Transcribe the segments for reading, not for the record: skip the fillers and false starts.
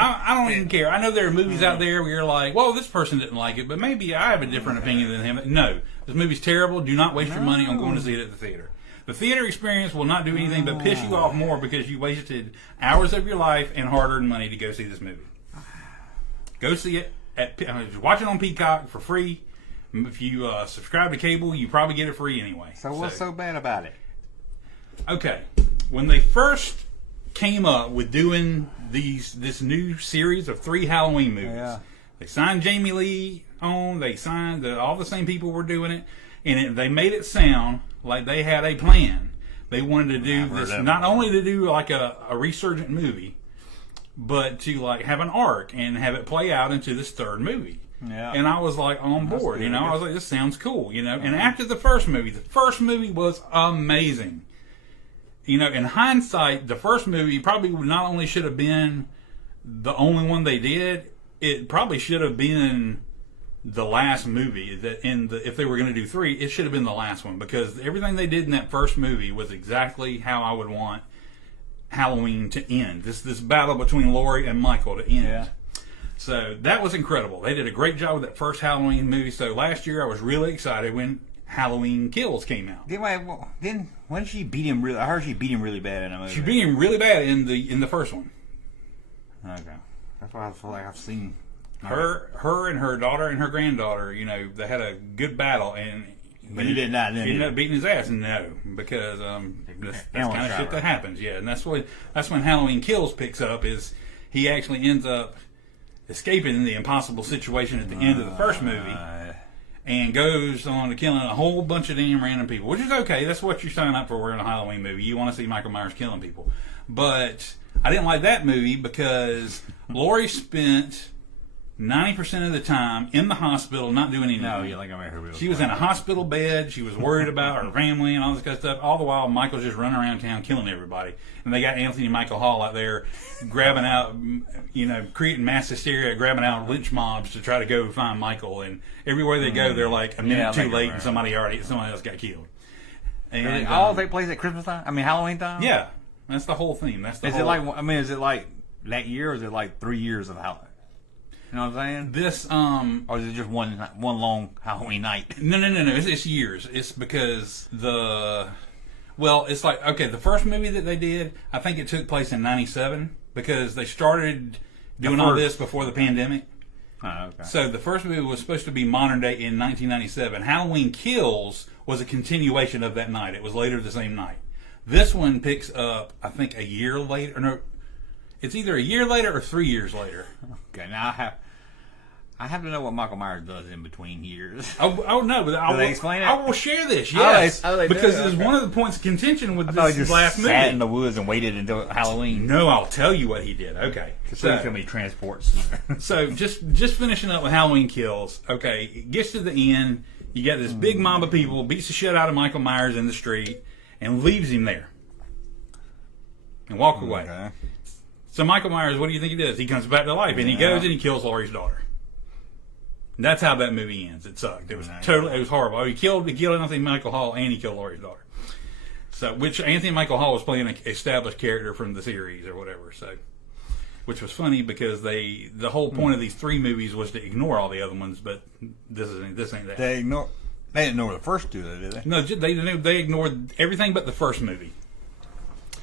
I don't even care. I know there are movies out there where you're like, well, this person didn't like it, but maybe I have a different opinion than him. No, this movie's terrible. Do not waste your money on going to see it at the theater. The theater experience will not do anything but piss you off more because you wasted hours of your life and hard-earned money to go see this movie. Go see it. Watch it on Peacock for free. If you subscribe to cable, you probably get it free anyway. So what's so bad about it? Okay, when they first came up with doing this new series of 3 Halloween movies, they signed Jamie Lee on. They signed all the same people were doing it, and they made it sound like they had a plan. They wanted to do this not only to do like a resurgent movie, but to like have an arc and have it play out into this 3rd movie. Yeah. And I was like on board, I was like, this sounds cool, And after the first movie was amazing. In hindsight, the first movie probably not only should have been the only one they did, it probably should have been the last movie if they were going to do 3, it should have been the last one, because everything they did in that first movie was exactly how I would want Halloween to end. This battle between Laurie and Michael to end. Yeah. So that was incredible. They did a great job with that first Halloween movie. So last year I was really excited when Halloween Kills came out. When did she beat him? I heard she beat him really bad in the movie. She beat him really bad in the first one. Okay, that's why I feel like I've seen her and her daughter and her granddaughter. They had a good battle, but he did not. She ended up beating his ass. No, because that's kind of shit that happens. Yeah, and that's when Halloween Kills picks up. Is he actually ends up escaping the impossible situation at the end of the first movie, and goes on to killing a whole bunch of damn random people, which is okay. That's what you sign up for in a Halloween movie. You want to see Michael Myers killing people. But I didn't like that movie because Laurie spent 90% of the time in the hospital not doing anything. No, yeah, like I heard. She was in a hospital bed. She was worried about her family and all this kind of stuff. All the while, Michael's just running around town killing everybody. And they got Anthony Michael Hall out there grabbing out, creating mass hysteria, grabbing out lynch mobs to try to go find Michael. And everywhere they go, they're like a minute too late and somebody else got killed. And all take place at Christmas time? I mean, Halloween time? Yeah. That's the whole theme. Is it like that year, or is it like 3 years of Halloween? You know what I'm saying? This, or is it just one long Halloween night? No. It's years. It's because it's like, okay, the first movie that they did, I think it took place in 97 because they started doing all this before the pandemic. Oh, okay. So the first movie was supposed to be modern day in 1997. Halloween Kills was a continuation of that night. It was later the same night. This one picks up, I think, a year later. No, it's either a year later or 3 years later. Okay, now I have to know what Michael Myers does in between years. Oh no, but I will explain it. I will share this. Yes, because it's one of the points of contention with this last movie. Sat in the woods and waited until Halloween. No, I'll tell you what he did. Okay, so he's gonna be transports. So just finishing up with Halloween Kills. Okay, it gets to the end. You got this big mob of people beats the shit out of Michael Myers in the street and leaves him there and walk away. Okay. So Michael Myers, what do you think he does? He comes back to life and he goes and he kills Laurie's daughter. And that's how that movie ends. It sucked. It was it was horrible. He killed Anthony Michael Hall and he killed Laurie's daughter. So, which Anthony Michael Hall was playing an established character from the series or whatever. So, which was funny because the whole point of these 3 movies was to ignore all the other ones, but this ain't that. They didn't ignore the first 2, though, did they? No, they ignored everything but the first movie.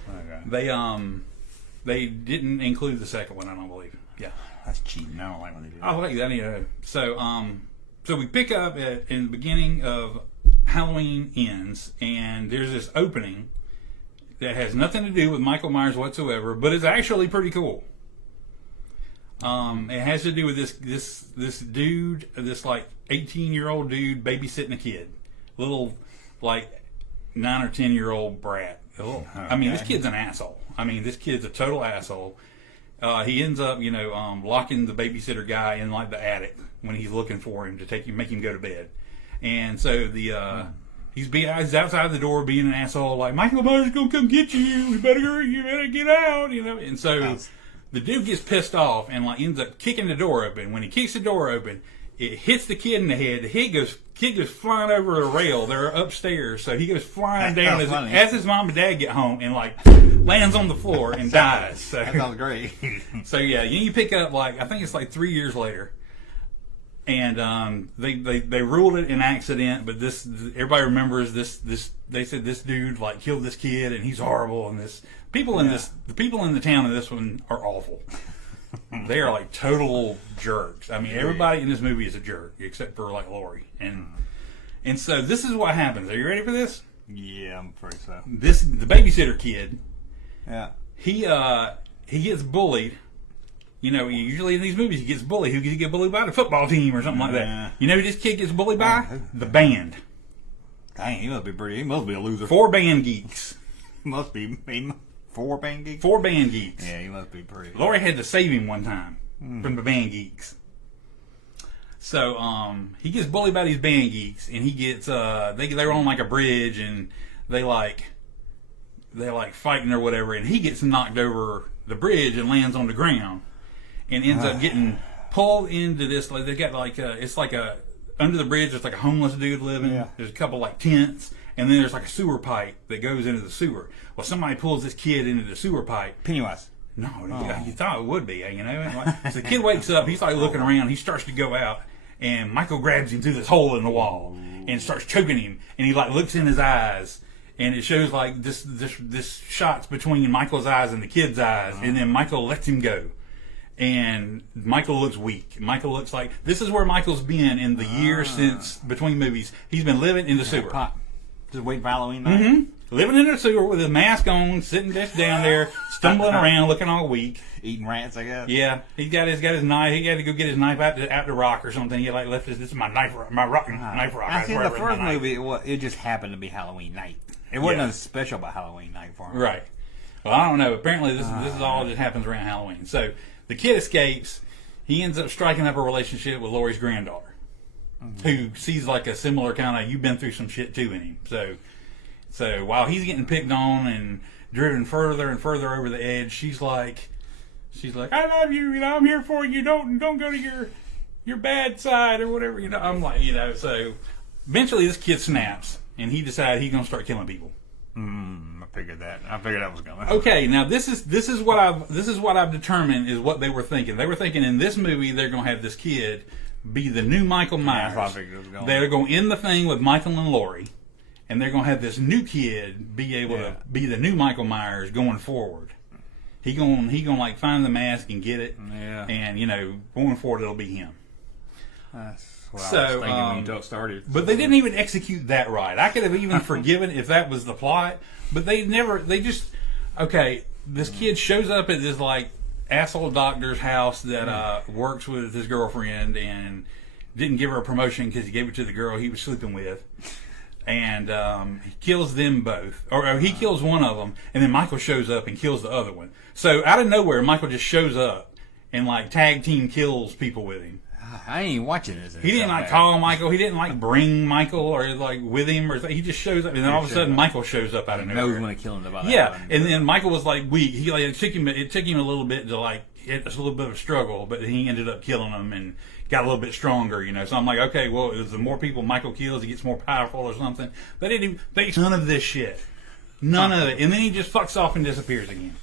Okay. They didn't include the second one, I don't believe. Yeah. That's cheating. I don't like when they do that. I like that. So we pick up in the beginning of Halloween Ends, and there's this opening that has nothing to do with Michael Myers whatsoever, but it's actually pretty cool. It has to do with this dude, this like 18-year-old dude babysitting a kid, little like 9 or 10-year-old brat. I mean, this kid's an asshole. I mean, this kid's a total asshole. He ends up, locking the babysitter guy in like the attic when he's looking for him to make him go to bed. And so he's outside the door being an asshole, like Michael Myers is gonna come get you. You better get out, And so the dude gets pissed off and like ends up kicking the door open. When he kicks the door open, It hits the kid in the head. The kid goes flying over the rail. They're upstairs, so he goes flying down as his mom and dad get home, and like lands on the floor and dies. So that sounds great. So yeah, you pick up like I think it's like 3 years later, and they ruled it an accident, but everybody remembers this. They said this dude like killed this kid, and he's horrible. And the people in the town of this one are awful. They are like total jerks. I mean, everybody in this movie is a jerk except for like Laurie, and so this is what happens. Are you ready for this? Yeah, I'm afraid so. The babysitter kid. Yeah. He gets bullied. You know, usually in these movies he gets bullied. Who gets bullied by? The football team or something like that. You know who this kid gets bullied by? The band. Dang, he must be a loser. 4 band geeks. Must be 4 band geeks? 4 band geeks. Yeah, he must be pretty. Laurie had to save him one time from the band geeks. So he gets bullied by these band geeks, and he gets they're on like a bridge, and they like fighting or whatever, and he gets knocked over the bridge and lands on the ground, and ends up getting pulled into this. Like they got like it's like a under the bridge. There's like a homeless dude living. Yeah. There's a couple like tents. And then there's like a sewer pipe that goes into the sewer. Well, somebody pulls this kid into the sewer pipe. Pennywise. No, you thought it would be, you know. So the kid wakes up. He's like looking around. He starts to go out, and Michael grabs him through this hole in the wall and starts choking him. And he like looks in his eyes, and it shows like this shots between Michael's eyes and the kid's eyes, and then Michael lets him go. And Michael looks weak. Michael looks like this is where Michael's been in the years since between movies. He's been living in the sewer. Just waiting for Halloween night? Mm-hmm. Living in the sewer with his mask on, sitting just down there, stumbling around, looking all weak. Eating rats, I guess. Yeah. He's got his knife. He had to go get his knife out the rock or something. He like left this is my knife rock. Knife rock. I see the first movie, it just happened to be Halloween night. It wasn't nothing special about Halloween night for him. Right. Well, I don't know. Apparently this is all just happens around Halloween. So the kid escapes. He ends up striking up a relationship with Laurie's granddaughter. Who sees like a similar kind of you've been through some shit too in him. So while he's getting picked on and driven further and further over the edge, she's like, I love you, you know, I'm here for you. Don't go to your bad side or whatever, you know. I'm like, you know. So eventually this kid snaps and he decides he's gonna start killing people. I figured that. Was coming. Okay, now this is what I've determined is what they were thinking. They were thinking in this movie they're gonna have this kid be the new Michael Myers. They're going to end the thing with Michael and Laurie, and they're going to have this new kid be able to be the new Michael Myers going forward. He going like find the mask and get it, and you know going forward it'll be him. That's what I was thinking when you started. But they didn't even execute that right. I could have even forgiven if that was the plot, but they never. They just this kid shows up at this like asshole doctor's house that works with his girlfriend and didn't give her a promotion because he gave it to the girl he was sleeping with, and he kills them both, or he kills one of them, and then Michael shows up and kills the other one. So out of nowhere, Michael just shows up and like tag team kills people with him. I ain't watching this. He didn't like call Michael. He didn't like bring Michael or like with him or he just shows up, and then all of a sudden Michael shows up out of nowhere. Knows when to kill him. And then Michael was like weak. He like it took him a little bit to like it's a little bit of a struggle, but he ended up killing him and got a little bit stronger, you know. So I'm like, okay, well, the more people Michael kills, he gets more powerful or something. They didn't even think none of this shit, none of it, and then he just fucks off and disappears again.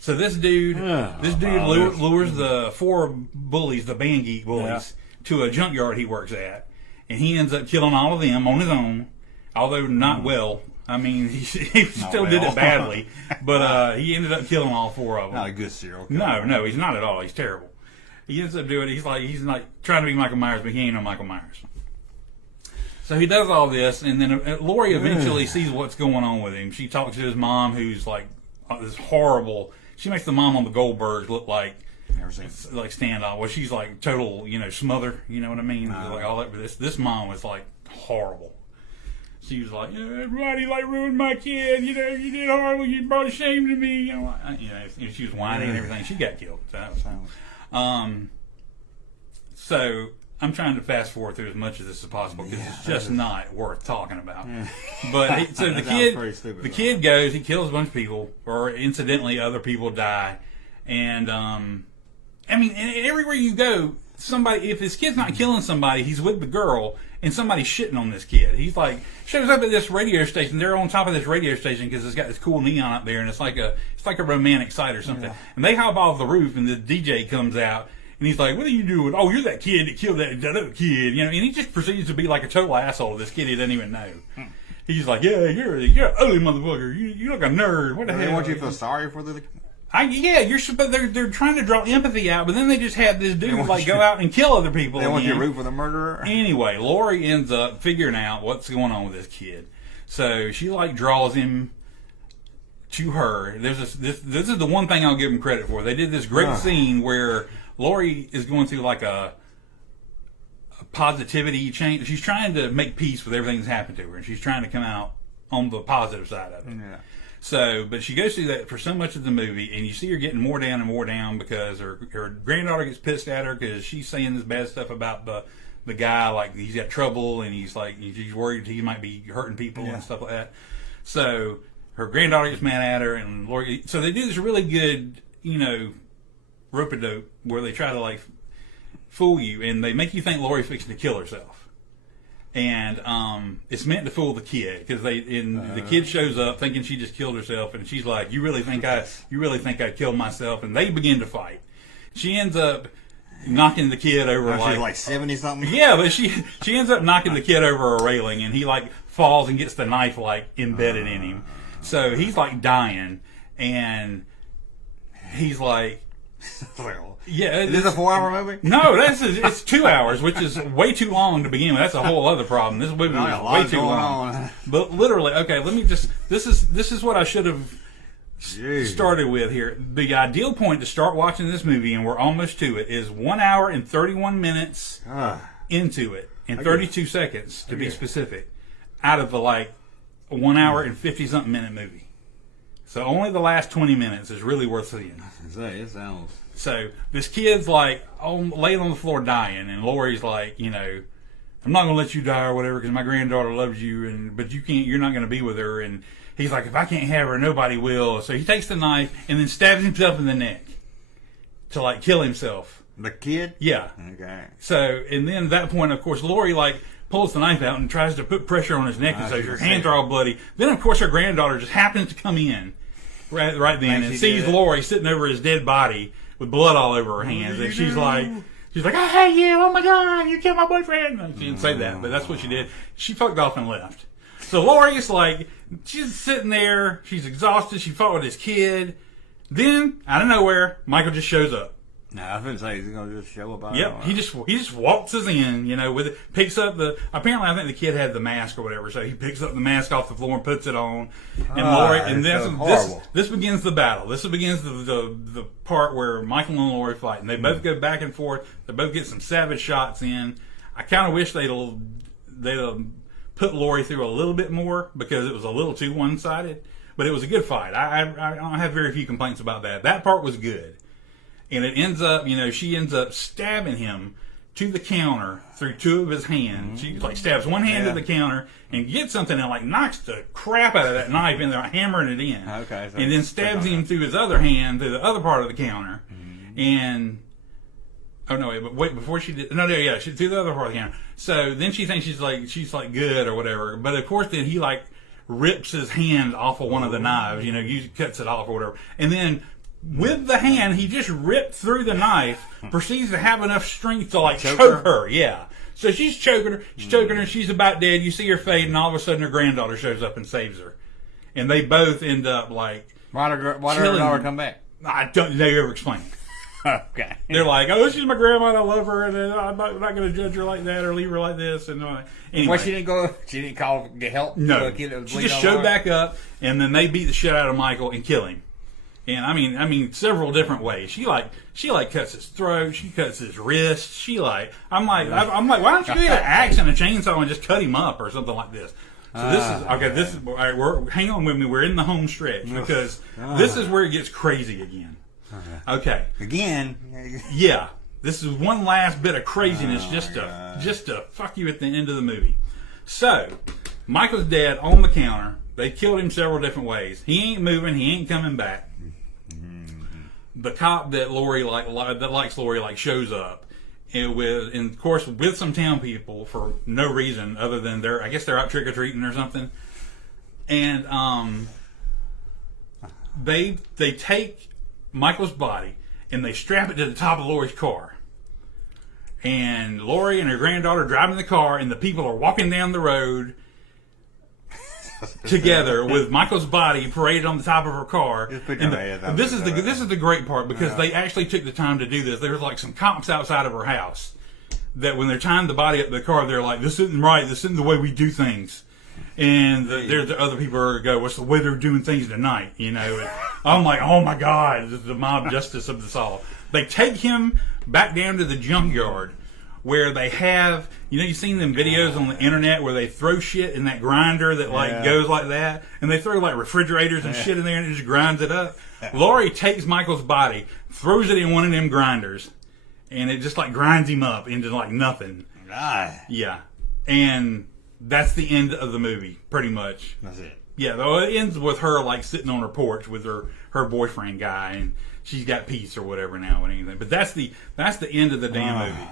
So this dude lures the 4 bullies, the band geek bullies, to a junkyard he works at, and he ends up killing all of them on his own, although not well. I mean, he still did it badly, but he ended up killing all 4 of them. Not a good serial killer. No, he's not at all. He's terrible. He ends up doing it. He's like trying to be Michael Myers, but he ain't no Michael Myers. So he does all this, and then Laurie eventually sees what's going on with him. She talks to his mom, who's like this horrible. She makes the mom on the Goldbergs look like standoff. Well, she's like total, you know, smother. You know what I mean? Like all that. This mom was like horrible. She was like, everybody like ruined my kid. You know, you did horrible. You brought shame to me. You know, she was whining and everything. She got killed. So that was so I'm trying to fast forward through as much of this as possible because it's just not worth talking about. But so the kid goes, he kills a bunch of people, or incidentally other people die, and I mean, everywhere you go, somebody, if his kid's not killing somebody, he's with the girl, and somebody's shitting on this kid. He's like, shows up at this radio station. They're on top of this radio station because it's got this cool neon up there, and it's like a romantic site or something. Yeah. And they hop off the roof, and the DJ comes out, and he's like, "What are you doing? Oh, you're that kid that killed that other kid." You know, and he just proceeds to be like a total asshole to this kid he doesn't even know. He's like, "Yeah, you're an ugly motherfucker. You look a nerd. What the hell?" They want you to feel sorry for the. You're supposed. They're trying to draw empathy out, but then they just have this dude like go out and kill other people. They want you to root for the murderer. Anyway, Lori ends up figuring out what's going on with this kid, so she like draws him to her. This is the one thing I'll give them credit for. They did this great scene where Lori is going through like a positivity change. She's trying to make peace with everything that's happened to her, and she's trying to come out on the positive side of it. Yeah. So, but she goes through that for so much of the movie, and you see her getting more down and more down because her granddaughter gets pissed at her because she's saying this bad stuff about the guy, like he's got trouble, and he's worried he might be hurting people and stuff like that. So her granddaughter gets mad at her, and Lori. So they do this really good, rope-a-dope where they try to like fool you, and they make you think Lori's fixing to kill herself. And it's meant to fool the kid because the kid shows up thinking she just killed herself, and she's like, "You really think I killed myself?" And they begin to fight. She ends up knocking the kid over. She's like 70 something. Yeah, but she ends up knocking the kid over a railing, and he like falls and gets the knife like embedded in him. So he's like dying, and he's like. Yeah, is this a 4-hour movie? No, it's 2 hours, which is way too long to begin with. That's a whole other problem. This movie is way too long. But literally, okay, let me just. This is what I should have started with here. The ideal point to start watching this movie, and we're almost to it, is 1 hour and 31 minutes into it, and 32 seconds to be specific, out of the like 1 hour and 50-something minute movie. So only the last 20 minutes is really worth seeing. It sounds. So this kid's like laying on the floor dying, and Lori's like, I'm not gonna let you die or whatever because my granddaughter loves you, but you can't. You're not gonna be with her. And he's like, if I can't have her, nobody will. So he takes the knife and then stabs himself in the neck to like kill himself. The kid? Yeah. Okay. So and then at that point, of course, Lori like pulls the knife out and tries to put pressure on his neck, and so her hands are all bloody. Then of course her granddaughter just happens to come in right then and sees Lori sitting over his dead body with blood all over her hands, and she's like, "I hate you! Oh my God, you killed my boyfriend!" She didn't say that, but that's what she did. She fucked off and left. So Lori's like, she's sitting there, she's exhausted. She fought with his kid. Then out of nowhere, Michael just shows up. No, I was going to say he's going to just show up. Yep, he just waltzes in, with it, picks up apparently I think the kid had the mask or whatever, so he picks up the mask off the floor and puts it on. And Lori, and this begins the battle. This begins the part where Michael and Lori fight, and they both go back and forth. They both get some savage shots in. I kind of wish they'd put Lori through a little bit more because it was a little too one-sided, but it was a good fight. I don't have very few complaints about that. That part was good. And it ends up, she ends up stabbing him to the counter through two of his hands. She like stabs one hand to the counter and gets something and like knocks the crap out of that knife and they're hammering it in. Okay. So and then stabs him through his other hand through the other part of the counter. And before she did she through the other part of the counter. So then she thinks she's like good or whatever. But of course then he like rips his hand off of one of the knives. Cuts it off or whatever. And then with the hand, he just ripped through the knife, proceeds to have enough strength to like choke her. Yeah. So she's choking her, she's about dead. You see her fade, and all of a sudden her granddaughter shows up and saves her. And they both end up like. Why did her daughter come back? I don't they ever explain it. Okay. They're like, "Oh, she's my grandma, I love her, and I'm not going to judge her like that or leave her like this." And anyway. Well, she didn't call to get help? No. She just showed back up, and then they beat the shit out of Michael and kill him. And I mean, several different ways. She cuts his throat. She cuts his wrist. I'm like, why don't you get an axe and a chainsaw and just cut him up or something like this? So this is okay. This is hang on with me. We're in the home stretch because this is where it gets crazy again. Okay. Again. Yeah. This is one last bit of craziness just to fuck you at the end of the movie. So Michael's dead on the counter. They killed him several different ways. He ain't moving. He ain't coming back. The cop that likes Lori shows up, and of course with some town people for no reason other than I guess they're out trick or treating or something, and they take Michael's body and they strap it to the top of Lori's car, and Lori and her granddaughter driving the car, and the people are walking down the road together with Michael's body paraded on the top of her car. And this is the great part, because they actually took the time to do this. There was like some cops outside of her house that when they're tying the body up to the car, they're like, "This isn't right. This isn't the way we do things." And there's the other people who go, "What's the way they're doing things tonight?" You know. And I'm like, "Oh my God, this is the mob justice of this all." They take him back down to the junkyard, where they have, you've seen them videos on the internet where they throw shit in that grinder that goes like that, and they throw like refrigerators and shit in there and it just grinds it up. Laurie takes Michael's body, throws it in one of them grinders, and it just like grinds him up into like nothing. Yeah. And that's the end of the movie, pretty much. That's it. Yeah, though it ends with her like sitting on her porch with her boyfriend guy, and she's got peace or whatever now and anything. But that's the end of the damn movie.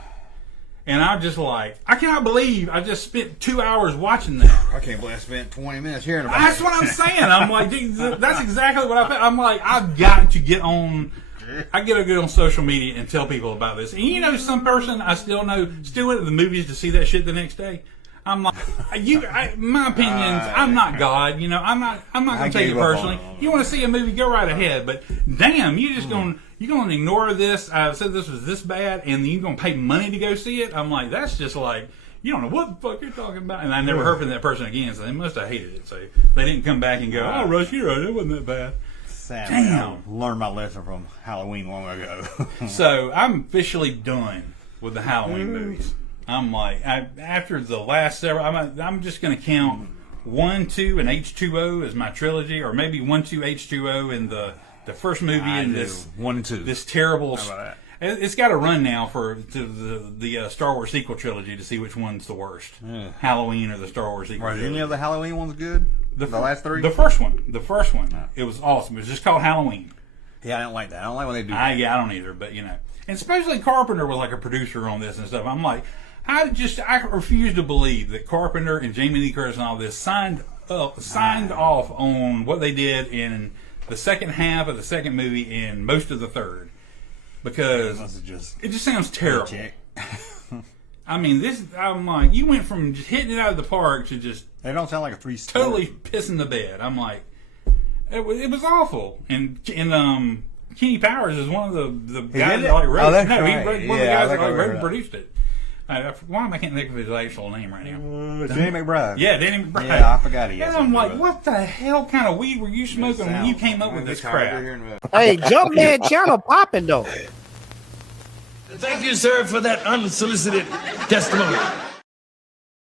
And I'm just like, I cannot believe I just spent 2 hours watching that. I can't believe I spent 20 minutes hearing about it. That's what I'm saying. I'm like, dude, that's exactly what I felt. I'm like, I've got to get on. I gotta get on social media and tell people about this. And some person I still know still went to the movies to see that shit the next day. I'm like, my opinions. I'm not God. I'm not gonna take it personally. You want to see a movie, go right ahead. But damn, you're gonna ignore this. I said this was this bad, and you're gonna pay money to go see it. I'm like, that's just like, you don't know what the fuck you're talking about. And I never heard from that person again, so they must have hated it. So they didn't come back and go, "Oh, Russ, you're right. It wasn't that bad." Sadly, I learned my lesson from Halloween long ago. So I'm officially done with the Halloween movies. I'm like, after the last several, I'm just going to count 1, 2, and H2O as my trilogy, or maybe 1, 2, H2O in the first movie in this 1 and 2. This terrible. How about It's got to run now for the Star Wars sequel trilogy to see which one's the worst. Halloween or the Star Wars sequel. Right? Any of the Halloween ones good? The last 3. The first one. It was awesome. It was just called Halloween. Yeah, I don't like that. I don't like when they do that. Yeah, I don't either. But and especially Carpenter was like a producer on this and stuff. I'm like, I refuse to believe that Carpenter and Jamie Lee Curtis and all this signed off on what they did in the second half of the second movie and most of the third, because it just sounds terrible. I mean, I'm like, you went from just hitting it out of the park to just they don't sound like a 3-star. Totally pissing the bed. I'm like, it was awful. And Kenny Powers is one of the guys that like wrote it. No, he wrote one of the guys that wrote and produced it. Why I can't think of his actual name right now? Danny McBride. Yeah, Danny McBride. Yeah, I forgot he. And I'm like, what the hell kind of weed were you smoking when you came up with this crap? Hey, Junkman channel popping though. Thank you, sir, for that unsolicited testimony.